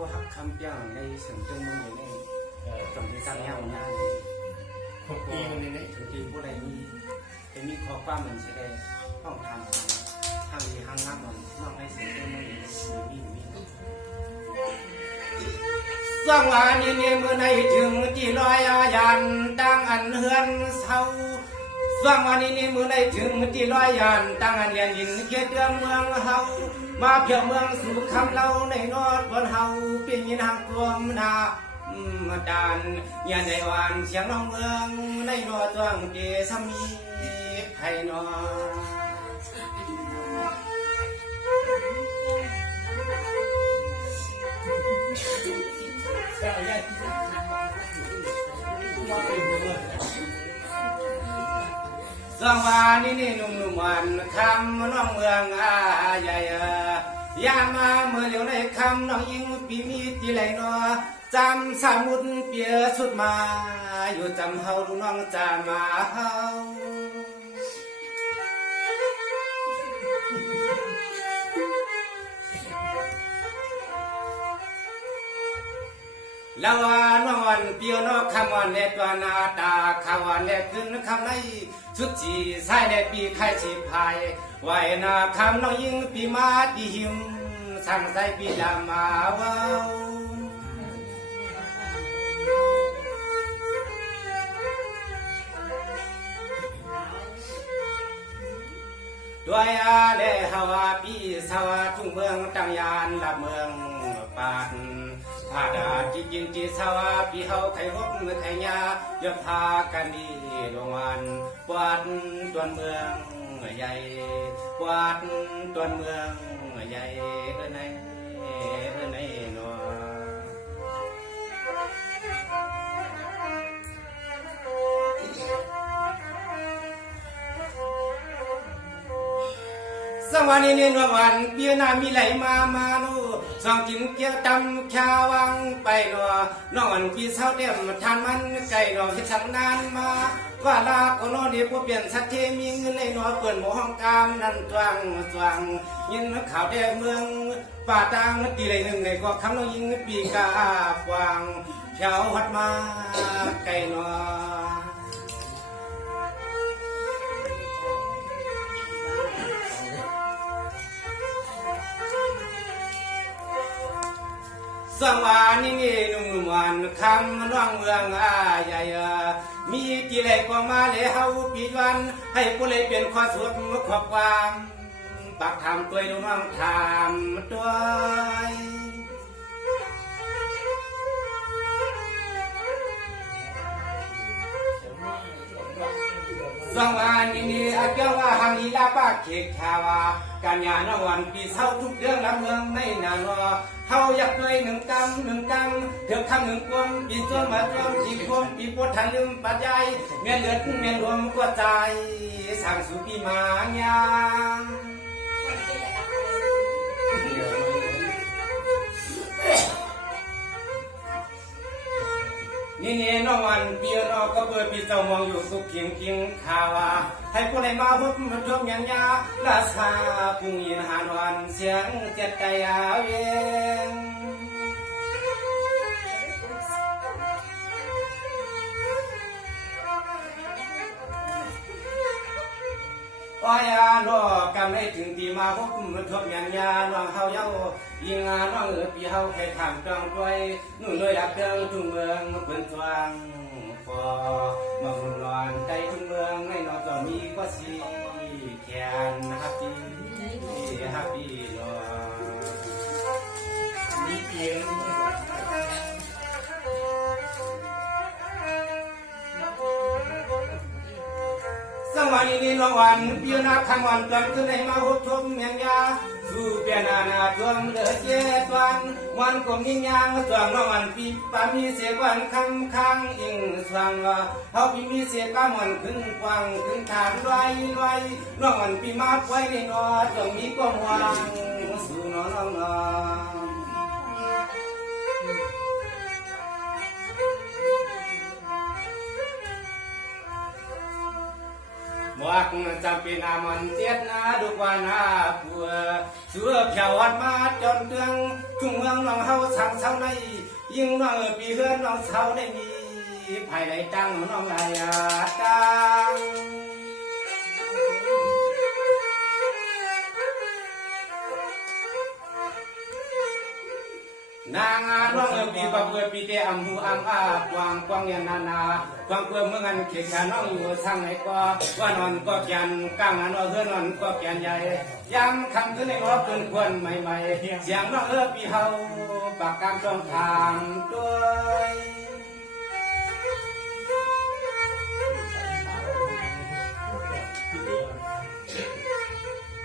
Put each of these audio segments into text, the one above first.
có học khăm piang đây sừng tương mông này tổng cái tăng nhau nhaคนปีมันนี่ ถึงที่ผู้ใดมีจะมีข้อความมันจะได้ต้องทำทางดีทางงามมันนอกให้เสียงtương mông nàyมีสองวันนี้เมื่อในถึงที่ลอยยันตั้งอันเฮือนเศร้าสองวันนี้เมื่อในถึงที่ลอยยันตั้งอันเรียนยินเกียรติเมืองเฮามาเพียงเมืองสู่คำเล่าในนอดบนเฮาเป็นยินทางกลมนาจานยันในวันเสียงน้องเมืองในนอดตัวเดสมีไทยนอสองวันนี้หนุ่มวันคำน้องเมืองใหญ่ยามาเมื่อเดียวในคำน้องยิงปีมีตีไหลนอจำสามุนเปียสุดมาอยู่จำเฮาลูกน้องจามาเฮาแล้วนอนเปียวนอคำวันเนตัวนาตาคำวันเนขึ้นคำในชุดจีใส่ในปีไข่ชีพายไว้นาคำน้องยิงปีมาดีหิมสั่งใส่ปีดามาว้าวด้วยเลหาวาปีสวาทุ่งเมืองตังยานลับเมืองปานผาดาจีจินจีสวาปีเฮาไข่รบเมื่อไข่ยาเยอะพากันดีลงวันกวาดตัวเมืองใหญ่กวาดตัวเมืองใหญ่ในนอสวัสดีในวันเปียนามีไหลมานูสองกินเกี่ยวตำชาวังไปหนอน้องวันปีเศร้าเดียมทานมันไก่หนอที่ทำนานมาว่าลาก็นอนเดียบเปลี่ยนสัตเทมีเงินในหนอเปิดหมู่ห้องกามนั่นตวังยินข่าวแดงเมืองป่าตังตีไหลหนึ่งในก็คำน้องยิงปีกาฟวางเช้าหัดมาไก่หนอสวานี่หนุ่มวันคำน้องเมืองใหญ่มีตีไหลกว่ามาเลยเฮาปีวันให้ผู้เลยเป็นข้อสุดขอบความปักทำตัวน้องทำตัวสองวันนี้อาเกี่ยวว่าหังลีลาปากเขกชาวาการงานวันปีเศร้าทุกเรื่องลำเมืองในนานวเฮาอยากด้วยหนึ่งกำเถื่อคำหนึ่งกลมปีส่วนมาเติมจีกลมปีปวดทันลืมปัจจัยเมียเลือดเมียรวมกว่าใจสั่งสู่ปีมาญานี่น้องวันเปียนอก็เปิดปีเจ้ามองอยู่สุขเคียงข่าวให้ผู้ใดมาพบมาชมยันยาลาซาปุงยินหานวันเสียงเจ็ดใจเวียงอ้อยน้อกำได้ถึงที่มาพบมาชมยันยาน้องเฮาเย้ายิงน้องปีเฮาแค่ถามจ้องด้วยนู่นเลยดับเดิงทุ่งเมืองเป็นทวงฟอมาบุญนอนใจทุ่งเมืองในนอนก็มีก็สีแขนฮับปี้นอนมีเพียงสมัยนี้น้องวันเปียนาคำวันจนขึ้นในมาหุบชมเมียงยาสู่เปียนาทวงเดือดเจ็ดวันกลมยิ่งยางทวงน้องวันปีปามีเสียวันคำค้างอิงสว่างเขาปีมีเสียก้ามันขึ้นกวางขึ้นฐานไว้น้องวันปีมาไว้ในนอจงมีความหวังสู่น้อง บอกจำเป็นอามันเจ็ดนาดูกว่านาปัวเสือเผียววัดมาจนเตืองทุ่งเมืองน้องเฮาสั่งเช้าในยิ่งน้องปีเฮือนน้องเช้าได้มีภายในจังน้องลายจังนางน้องปีบะเบื่อปีเตอัมหูอังอากวางกวางยันนานาควางเพื่อเมื่อกันเขียนน้องอยู่ทางไหนก็ว่านอนก็เขียนกลางนอนเฮือนนอนก็เขียนใหญ่ย้ำคำขึ้นในหัวเพื่อนควรใหม่ๆเสียงน้องปีเฮาปากกามจ้องทางด้วย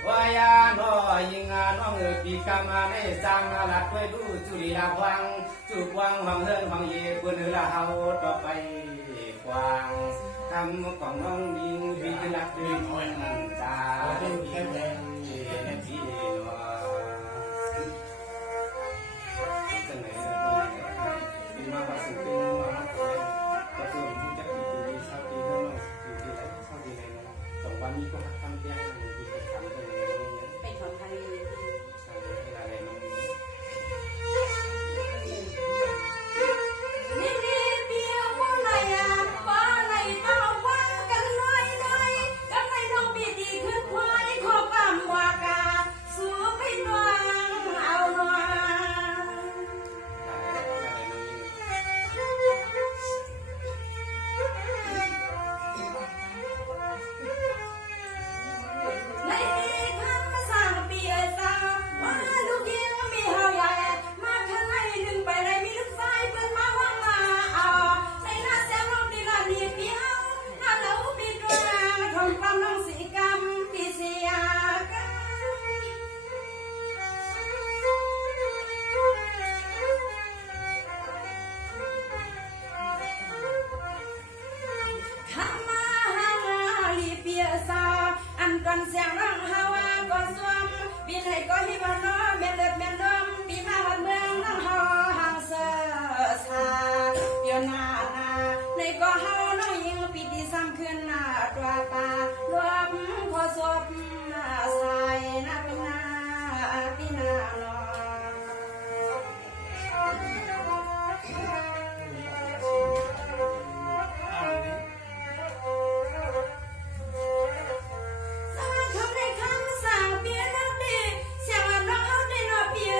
วายาน้อยยิงน้องปีกามาในสร้างหลักไว้ดูจุลีลาวังจุกวังวังเฮือนวังเย่บนละเฮาต่อไปกวางทำของน้องยิงวิลักดึงตาแค่แดงที่นัวจังไหนเป็นมาว่าสิ่งเป็นมาก็ตัวผู้จัดที่ชาวที่เฮือนอยู่ที่ไหนชาวที่ไหนสองวันนี้ก็ทำเพียงไปถอนทะเลนี่เปียวว่าไหนว่าไหนต้องว่ากันหน่อยกันไม่ต้องปีดีขึ้นควายขอกำว่ากาสู้ไปนวงเอาหน่อยในคำสั่งเปียสาวว่าลูกยิงมีเฮาใหญ่มาข้างในหนึ่งไปในมีลูกชายเปิ้นมาว่างมาเอาในหน้าแซมน้องดีละนี่ปีเฮาหน้าเราปีตัวของความน้องสีกรรมปีเสียกันข้ามาหาลีเปียสาวอันก่อนเสียงร้องเฮาก่อนสวมปีไหนก็ฮิวานอเมียนเลิศเมียนดมปีมาวันเมืองน้องเฮาห่างเสือสาเปียวหน้าในก็เฮาน้องยิงปีที่ซ้ำขึ้นหน้าตัวป่ารวมพอศพใส่หน้าปีหน้าปีหน้าน้องทำในคำสั่งเปียนักดีเสียงว่าน้องเฮาได้นอเปีย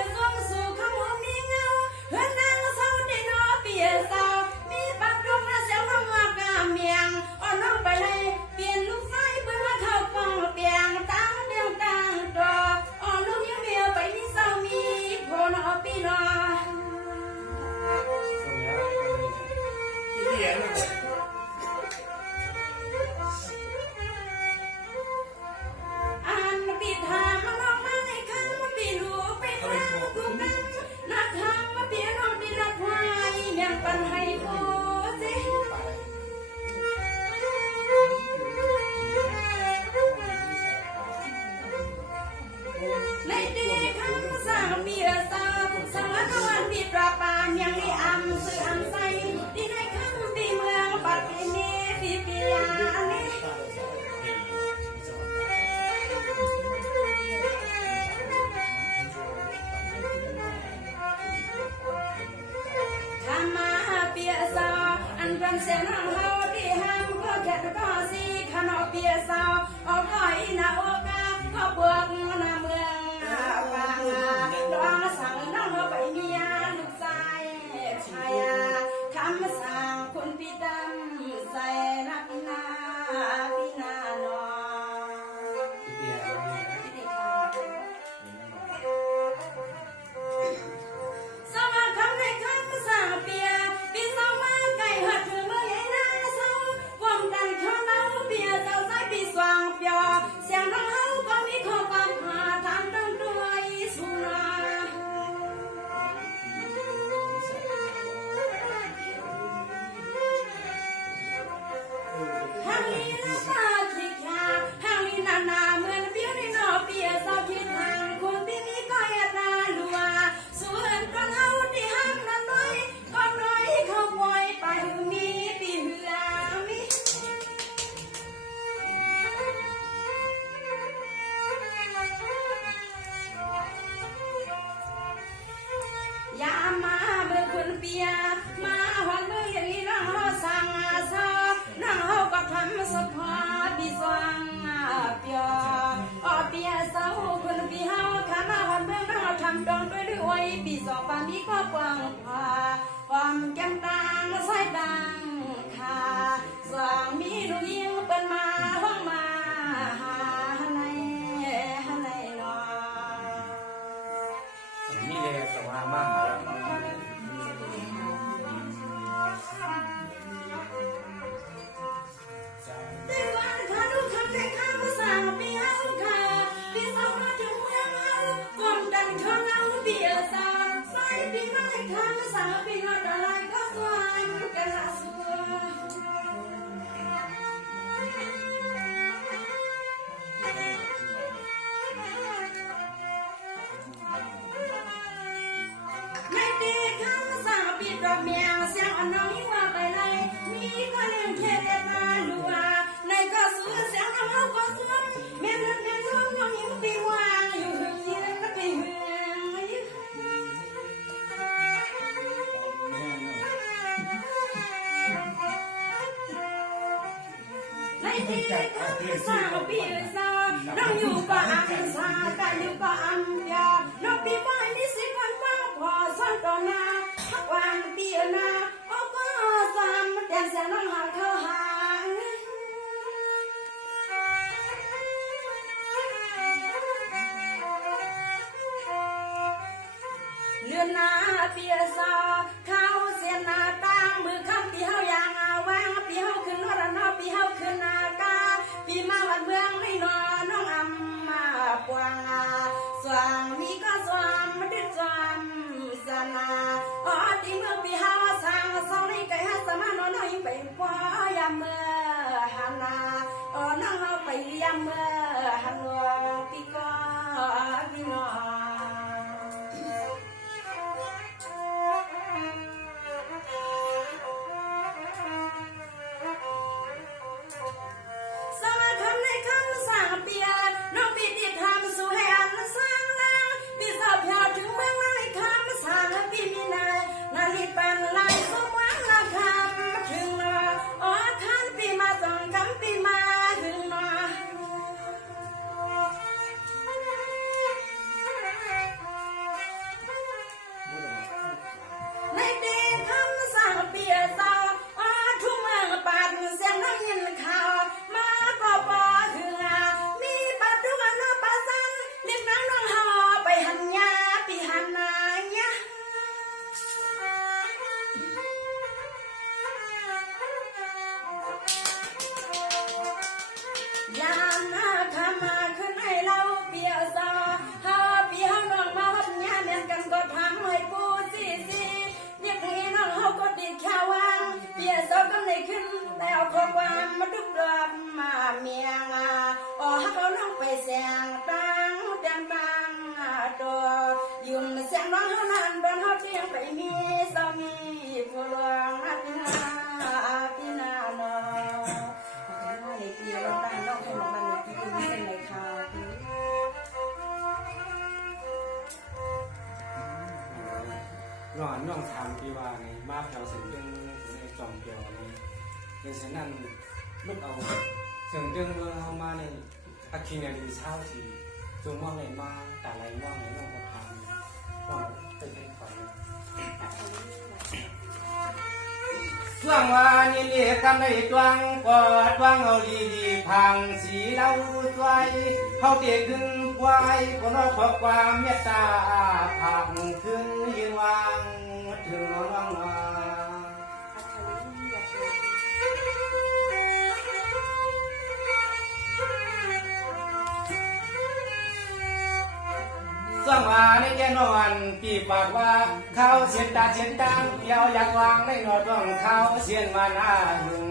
วยปีสองปามีก็กว้างผาความแก้มตางสายดังขาสว่างมีลูกยิงเป็นมาห้องมาหาในนอ นี่เลยสว่างมากแต่ก่อนข้าดูคำแต่ข้าภาษาปีเฮาค่ะปีสองมาถึงเมืองเฮากลมดันข้างเอาเบียร์สาวใส่ปีน้อยข้าภาษาปีน้อยอะไรก็สวยกันละสวยไม่ตีข้าภาษาปีดอกเมียเสียงอ่อนน้องยิ่งว่าไปเลยมีก็เลี้ยงแค่เด็ดมาลัวในก็ซื้อเสียงเอาเฮาก็สวยแม่เลือดแม่น้องน้องยิ่งปีวางอยู่หึงยืนก็ปีหึงในที่ข้าภาษาปีสาวน้องอยู่ก็อันสาแต่อยู่ก็อันยาน้องปีบ่อยมีสิวันป้าพอซ่อนก่อนนาพักวันปีนาโอ้ก็ซ้ำแต่เสียงน้องหาเข้าหาเลือนหน้าเปียสาเข้าเสียนหน้าตางมือคำปีเฮาอย่างอาวางปีเฮาขึ้นรถนอปีเฮาขึ้นนากาปีมาวันเมืองไม่นอน้องอำมาปวงอาสว่างมีก็สว่างมาดึกสว่างสนาอ๋อที่เมืองปีเฮาสร้างเสาในไก่ฮัสมานน้อยไปกว่ายามเมื่อหันนาอ๋อน้องเฮาไปยามเมื่อหันวัวปีก็ปีนอสวัสดีในคำสั่งเปียน้องปีติดทำสู่ให้อันสร้างแล้วปีสอบยาวถึงเมืองในคำสั่งปีมีนาลีเป็นลายสมหวังราคาถึงนาอ๋อท่านปีมาส่งคำปีมาถึงนาในตีคำสั่งเปียสาวอ๋อทุ่งเมืองปาดเสียงน้องยินข่าวมาปอปอถึงอามีปัดทุกอันนอปาสันเลี้ยงน้องน้องหอไปหันยาปีหันนายะยามนาคำมาขึ้นให้เราเปียสาเฮาปีเฮาน้องมาหันยาเมียนกันก็ทำให้ปูซีเรียกให้น้องเฮาก็ดีแค่วางเปียสาก็เลยขึ้นแล้วข้อความมาดุกดอบมาเมียงอ๋อฮักเอาน้องไปเสียงตังแดงตังตัวยืมเสียงน้องเฮานานบ้านเฮาเพียงไปมีสามีผู้หลวงพี่นาเนาะในปีเราตั้งน้องให้น้องมันในปีเป็นเส้นเลยค่ะน้องทำที่ว่าในมาแถวเสียงเรื่องในจอมเกี่ยวนี้ในฉะนั้นลูกเอาเสียงเรื่องเมืองเอามาในอาคีนาดีเช่าทีจงมองไหนมาแต่ไรมองไหนน้องก็ทำต้องเป็นฝันช่วงวานี่เรียกกันได้ตวงปอดวางเอาดีพังสีเล่าสวยเขาเตียขึ้นไว้คนรอขอความเมตตาพังขึ้นยืนวางถึงน้องมาส่วงว่าในแกนอนปีปากว่าเขาเสียนตาเสียนตังเดียวอยากวางในนอดต้องเขาเสียนมาหน้าหึง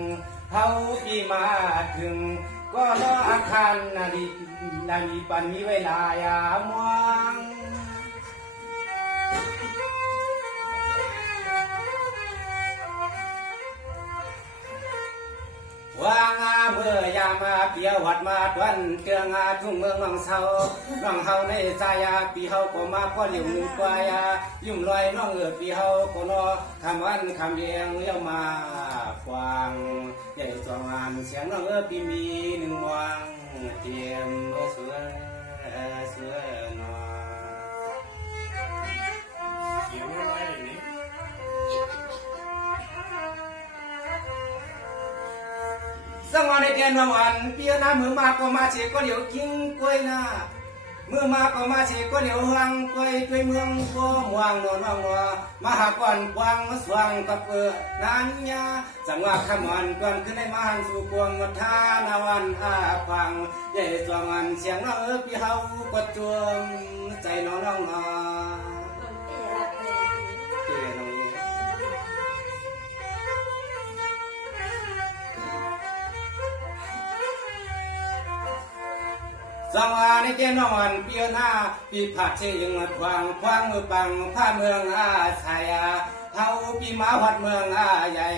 เขาปีมาถึงก็รออาคารนาดีปันมีเวลายามวางวางเมื่อยามาเปียวัดมาตวันเตืองทุ่งเมืองน้องเศร้าน้องเฮาในสายาปีเฮาก็มาพอเดียวนึงกว่ายายุ่มลอยน้องปีเฮาก็นอคำวันคำเดียงเลี้ยวมาฟังใหญ่สว่างเสียงน้องปีมีหนึ่งวังเตรียมสวยนอ มาในเดือนวันเปียน้ำมือมาก็มาเชก็เหลียวกิ้งกล้วยหน้าเมื่อมาก็มาเชก็เหลียวหางกล้วยด้วยเมืองก็ม่วงนอนว่างว่ามาหาก่อนกวางมาสว่างกับนั้นยาจังหวะขมอนก่อนขึ้นได้มาหันสู่กวงมาทานาวันอาฟังใหญ่สว่างอันเสียงน้องพี่เฮากดจวมใจน้องน้องสวาในเจนวันเปียหน้าปีผัดเชยงควางควางมือปังผ้าเมืองอาชายเฮาปีมาวัดเมืองอาใหญ่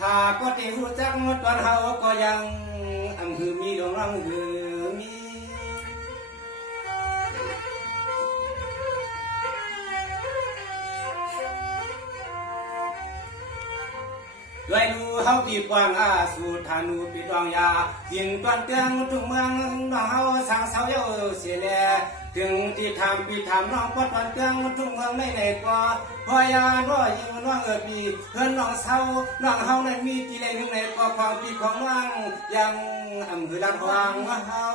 หาก็ตีหูจักตอนเฮาก็ยังอังคือมีดวงรังคือมีด้วยดูเฮาปีกวางอาสู่ธานูปีดวงยาดินตอนเตืองทุกเมืองน้องเฮาสังเสาเยาเสียแลถึงที่ทำปีทำน้องปอดตอนเตืองทุกเมืองในก็พอยาน้อยยิงน้องปีเพื่อนน้องเศร้าน้องเฮานั้นมีที่ใดหนึ่งในก็ความปีของน้องยังอำเภอลำพางเฮา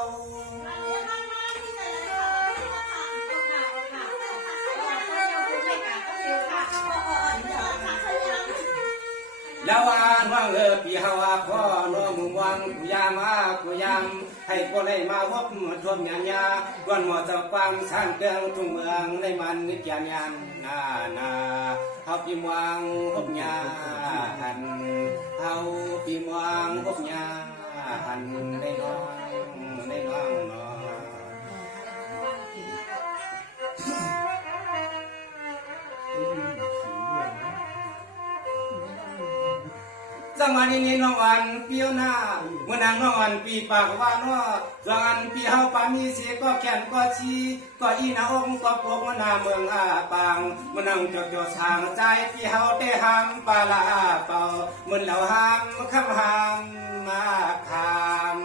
แล้วว่านว่างปีเฮาพ่อน้องมึงวังกูยามกูยามให้คนได้มาพบชมญาญาก่อนหมอจะฟังสร้างเตืองทุ่งเมืองในมันนิจยันนาเฮาปีมวังพบญาหันเฮาปีมวังพบญาหันได้น้องน้องจังหวะนี้น้องวันเปียวหน้าเมื่อนางน้องวันปีปากว่าน้อจังอันปีเฮาปามีเสียก็แขนก็ชีก็อีนาองก็ปกนาเมืองอาปางเมื่อนางจดทางใจปีเฮาได้หามปาลาเป่าเหมือนเหล่าหามคำหามมาคาม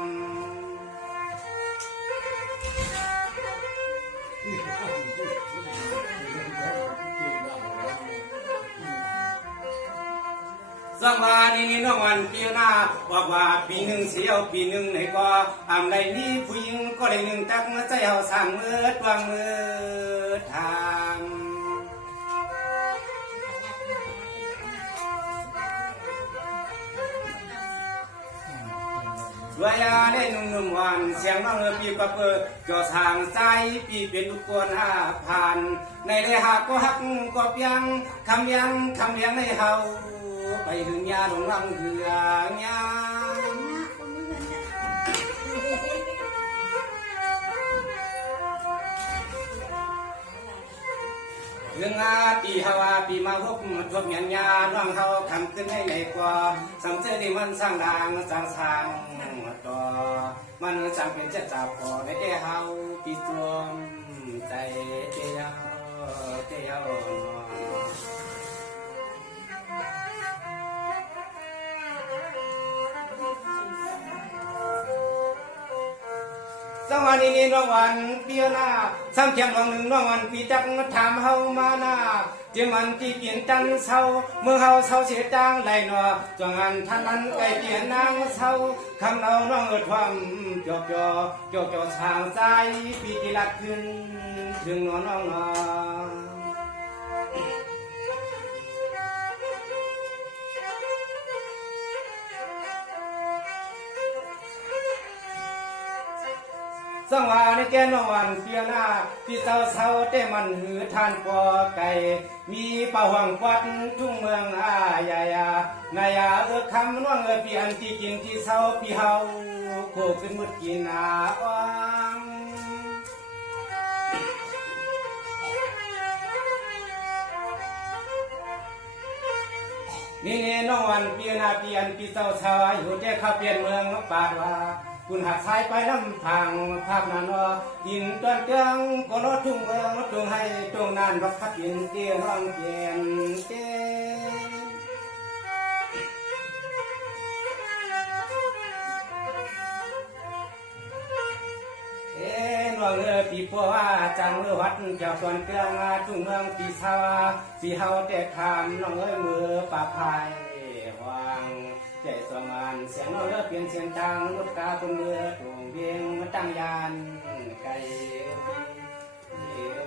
สังวานี่น้องวันปีหน้าบอกว่าปีหนึ่งเสียวปีหนึ่งไหนก็อำไรนี้ผู้หญิงก็ได้หนึ่งตักเมื่อใจเฮาสร้างมือวางมือทางด้วยยาได้นุ่มวันเสียงน้องปีกระเปิดก็ทางใจปีเป็นอุกวนผ่านในได้หักก็หักก็ยังคำยังในเฮาไปถึงยาหลงรังเหือยาเรื่องอาปีฮาวาปีมาพบทบยันยาน้องเขาคำขึ้นให้ใหญ่กว่าสังเจดีมันสร้างดังสร้างต่อมันสร้างเป็นเจ้าจับพอในเอเฮาปีสวมใจเตียวสังวันนี้น้องวันเปียหน้าสังเทียงของหนึ่งน้องวันปีจักถามเฮามาหน้าเจ้ามันที่เปลี่ยนจันเศร้าเมื่อเฮาเศร้าเสียจางไหลหนอจงอันท่านนั้นไก่เปลี่ยนนางเศร้าคำเราน้องความจอกทางใจปีที่ลัดขึ้นถึงน้องสังวาในแกนวันเปียหน้าที่เศร้าแต่มันหือทานกอไก่มีป่าหวังวัดทุ่งเมืองใหญ่นายาคำน้องเปียนที่กินที่เศร้าพี่เฮาโคขึ้นมุดกินอ่างนี่น้องวันเปียหน้าเปียนที่เศร้าอยู่แต่ข้าเปลี่ยนเมืองปาดว่าคุณหักสายไปน้ำทางภาพนั้นว่ายินตอนเตืองก็รถทุ่งเมืองรถทุ่งให้ตรงนั้นรักขัดยินเตี้ยร้องเกียนเต้น้องปีปัวจังวัดเจ้าตอนเตืองทุ่งเมืองปีสาวปีเฮาแต่คำน้องมือป่าพายวาง ใจสว่างเสียงเราเลือเปลี่ยนเสียงดังลูกกาคนเมื่อตวงเบียงมาตั้งยานไก่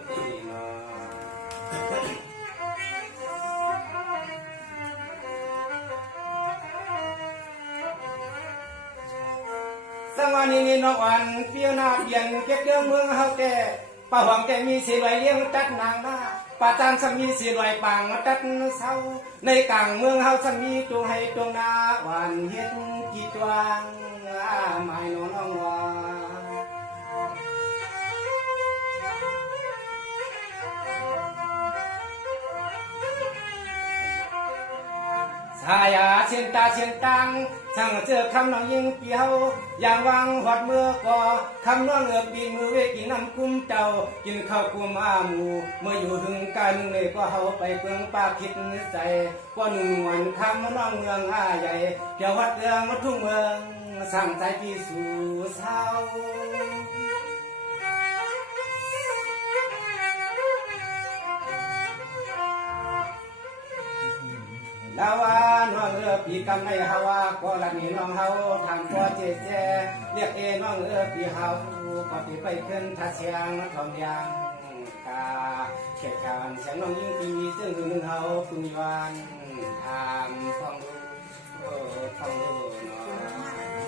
ปีนอสังวานีนี่นอกวันเปียนาเปลี่ยนเก็บเรื่องเมืองเฮาแต่ป่าหวังแต่มีสีลอยเลี้ยงตัดนางหน้าป่าจางสมีสีลอยปางตัดเศร้าในกลางเมืองเฮาสมีจงให้จงนาหวานเฮ็ดกี่ตวงหมายน้องว่าสายาเชียนตาเชียนตังช่างเจอคำน้องยิงเปียวอย่างวางหอดเมื่อก่อคำน้องปีมือเวกินน้ำคุ้มเจ้ากินข้าวกุมอาหมูเมื่ออยู่ถึงกันเลยก็เฮาไปเปลืองปากคิดใจก็หนุ่มวันคำน้องเมืองใหญ่เกี่ยววัดเรืองวัดทุ่งเมืองสั่งใจพี่สู่เศร้าลาวาน้องปีกำในฮาวาก็ละนี่น้องเฮาทำตัวเจ๊เจ๊เรียกน้องปีเฮาก็ปีไปขึ้นทัดเสียงทองยางกาเขียดการเสียงน้องยิ่งปีซึ่งหนึ่งเฮาคุณยวันทำฟังดูฟังดูเนาะ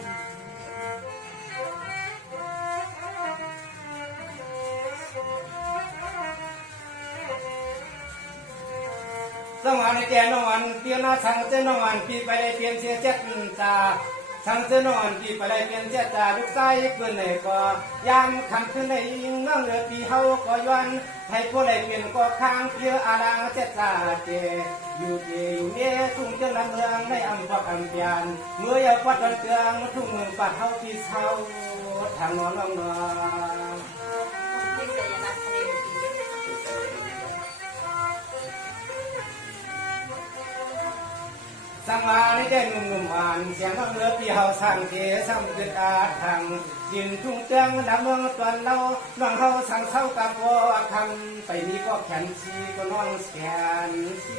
สมานแก่น้องอันเปลี่ยนหน้าช่างเจ้น้องอันปีไปได้เปลี่ยนเสียเจ็ดจ่าช่างเจ้น้องอันปีไปได้เปลี่ยนเสียจ่าลูกไส้เพื่อนไหนก็ยามขันขึ้นในยิงน้องปีเฮาก็ย้อนให้ผู้ใดเปลี่ยนก็ค้างเพื่ออาลางเจ็ดจ่าเจอยู่เย่ทุ่งเจ้าลำเมืองในอำเภออัมพยานเมื่อยาปัดดันเตืองทุ่งเมืองปัดเฮาที่เฮาทางน้องสังวาในใจหนุ่มๆอ่านเสียงน้องปีเฮาสั่งเทซ้ำขึ้นอาทางดินทุ่งเตืองดำเมืองตวนเราน้องเฮาสั่งเศร้ากับพ่อคำไปนี้ก็แขนชีก็น้องแขนชี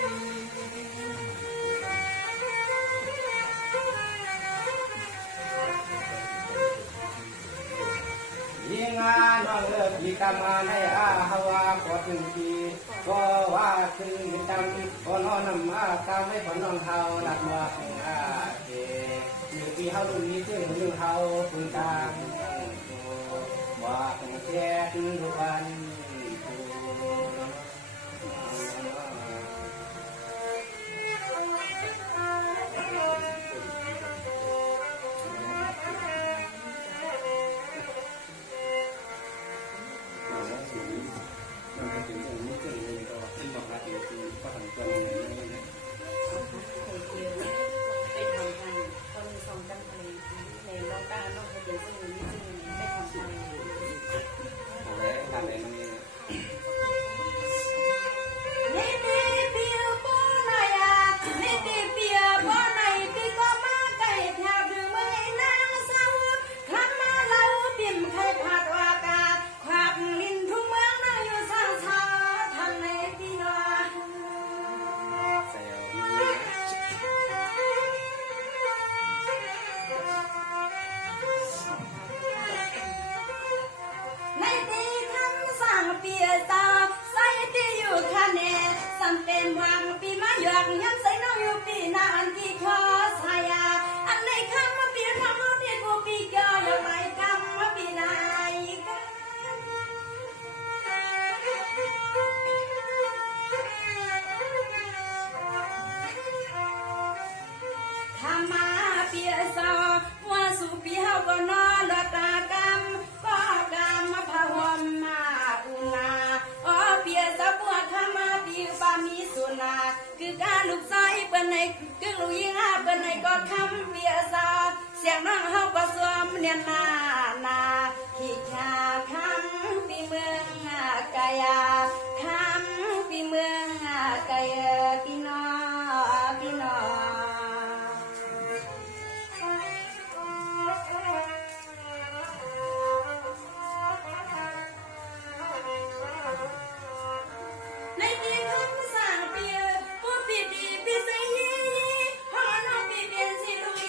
ยิงานน้องปีกำมาให้ฮาวาขอถึงปีก็ว่าถึงจำก็นอนนำกาไม่พอน้องเฮาหลับว่าเจอยู่ปีเฮารุ่นนี้ซึ่งรุ่นเฮาคุณตามว่าต้องแจ้งทุกวันคือการลูกไส้เปิ้นในคือลูกยิงเปิ้นในก็คำเบียซาเสียงน้องเฮาก็สวมเนียนนาขี้ชาคำปีเมืองกายาคำปีเมืองกายาพี่น้องพี่น้องในปีคำสั่งเปียผู้ปีดีปีใส่ยี่ห้องน้องปีเปลี่ยนสิลูก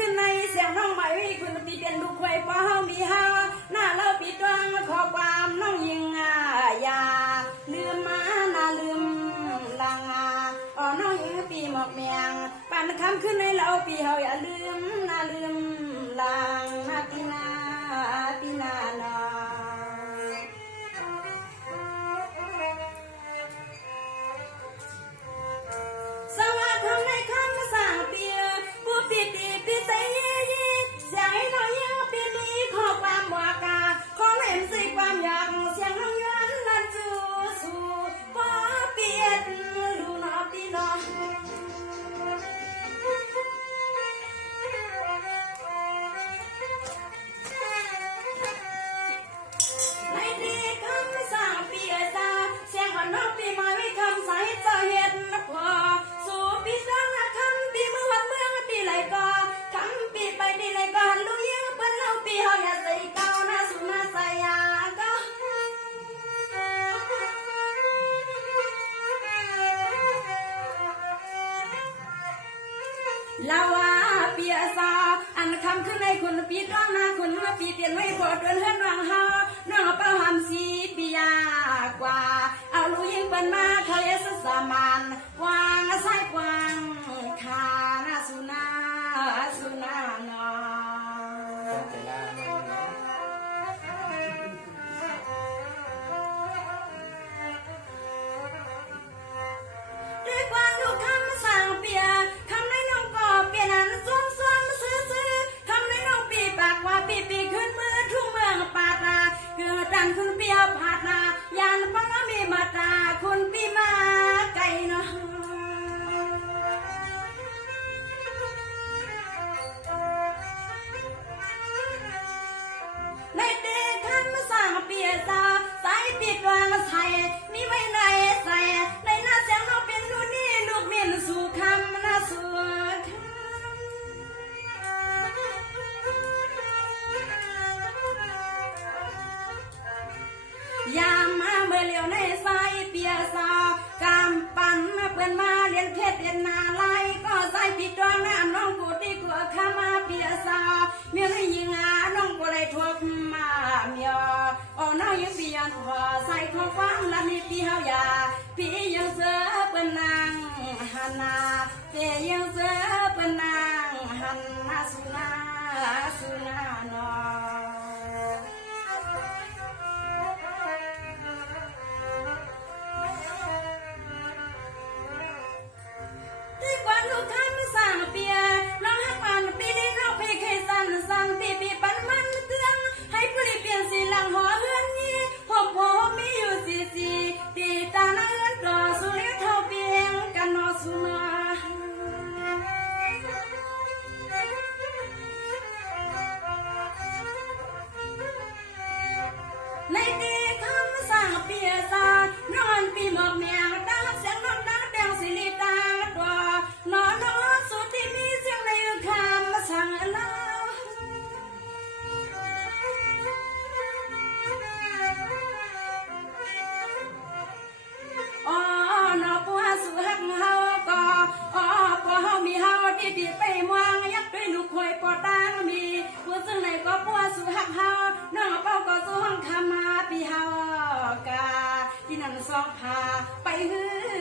ขึ้นในเสียงน้องใหม่คุณปีเป็นลูกควายป้าเฮามีเฮาหน้าเราปีดวงขอความน้องยิงอย่าลืมมาน่าลืมลางน้องยิงปีหมอกเมียงปั่นคำขึ้นในเราปีเฮาอย่าลืมน่าลืมลางนาปีนาปีนานาสวัสดีในคำสั่งเปียผู้ปีตีปีใส่ยี่เสียงให้น้องยิงปีนี้ขอความว่ากาขอเห็นสิความอยากเสียงน้องย้อนลันจูสู่ป้าเปียดลูนอปีนอในดีคำสั่งเปียซาเสียงอ่อนน้องปีมาไว้คำใส่เจ้าเห็นพอสู่ปีสังคำปีเมืองเมืองปีไหลก็คำปีไปปีไหลก็ลุยเปิ้นเล่าปีเฮาอย่าใส่เก้าหน้าสุนาใส่ยาก็ลาวาเปียซาอันคำขึ้นในคุณปีร้องนาคุณปีเปลี่ยนไม่พอเดินเฮือนรังเฮาน้องเป้าหำสีปียากว่าเอาลูยิงเปิ้นมาเขาเอสสามานวางสายกวางคานาสุนาสุนานา ตั้งใจลามันนะ ด้วยความทุกคำสั่งเปียคำในน้องก็เปลี่ยนอันซ้อมซื้อคำในน้องปีปากว่าปีขึ้นมือทุ่งเมืองปาตาเกือดันคุณเปียวผาดายานปังมีมาตาคุณปีมาไก่เนาะในเด็กคำสั่งเปียซาใส่ปีกวางใส่มีไว้ในใส่ในหน้าเสียงน้องเป็นนู่นนี่ลูกเมียนสู่คำน่าสู่ยามมาเมื่อเลี้ยวในสายเปียซากำปั่นเปิ้นมาเรียนเพชรเรียนนาไลก็ใส่ปีกวางน้ำน้องกูดีกว่าข้ามาเปียซาเมียไม่ยิงน้องกูเลยทบมาเมียน้องยังเปียนหัวใส่ของฟังละนี่ปีเฮายาพี่ยังเสือเปิ้นนางหันนาพี่ยังเสือเปิ้นนางหันนาสุนาสุนานอที่กว่าลูกค้าไม่สั่งเปียน้องหักมันปีนี้น้องพี่เคยสั่นปีปันมันเตือนให้ปลีเปลี่ยนสีหลังหอเฮือนนี้ผมมีอยู่สีตีตาหน้าเฮือนต่อสุริยเท่าเปียงกันนอสุนาในดีคำสั่งเปียซานอนปีหมอกเมียงดังเสียงน้องดังแดงสิริตาตัวนอนสุดที่มีเสียงในคำสั่งเล่านอปัวสุหักเฮาก็ปัวเฮามีเฮาดีไปมองยักด้วยลูกคอยปอตังมีปัวซึ่งไหนก็ปัวสุหักเฮาน้องเป้าก็สู้ห้องคำมาปีเฮากาที่นั่นสองพาไปฮือ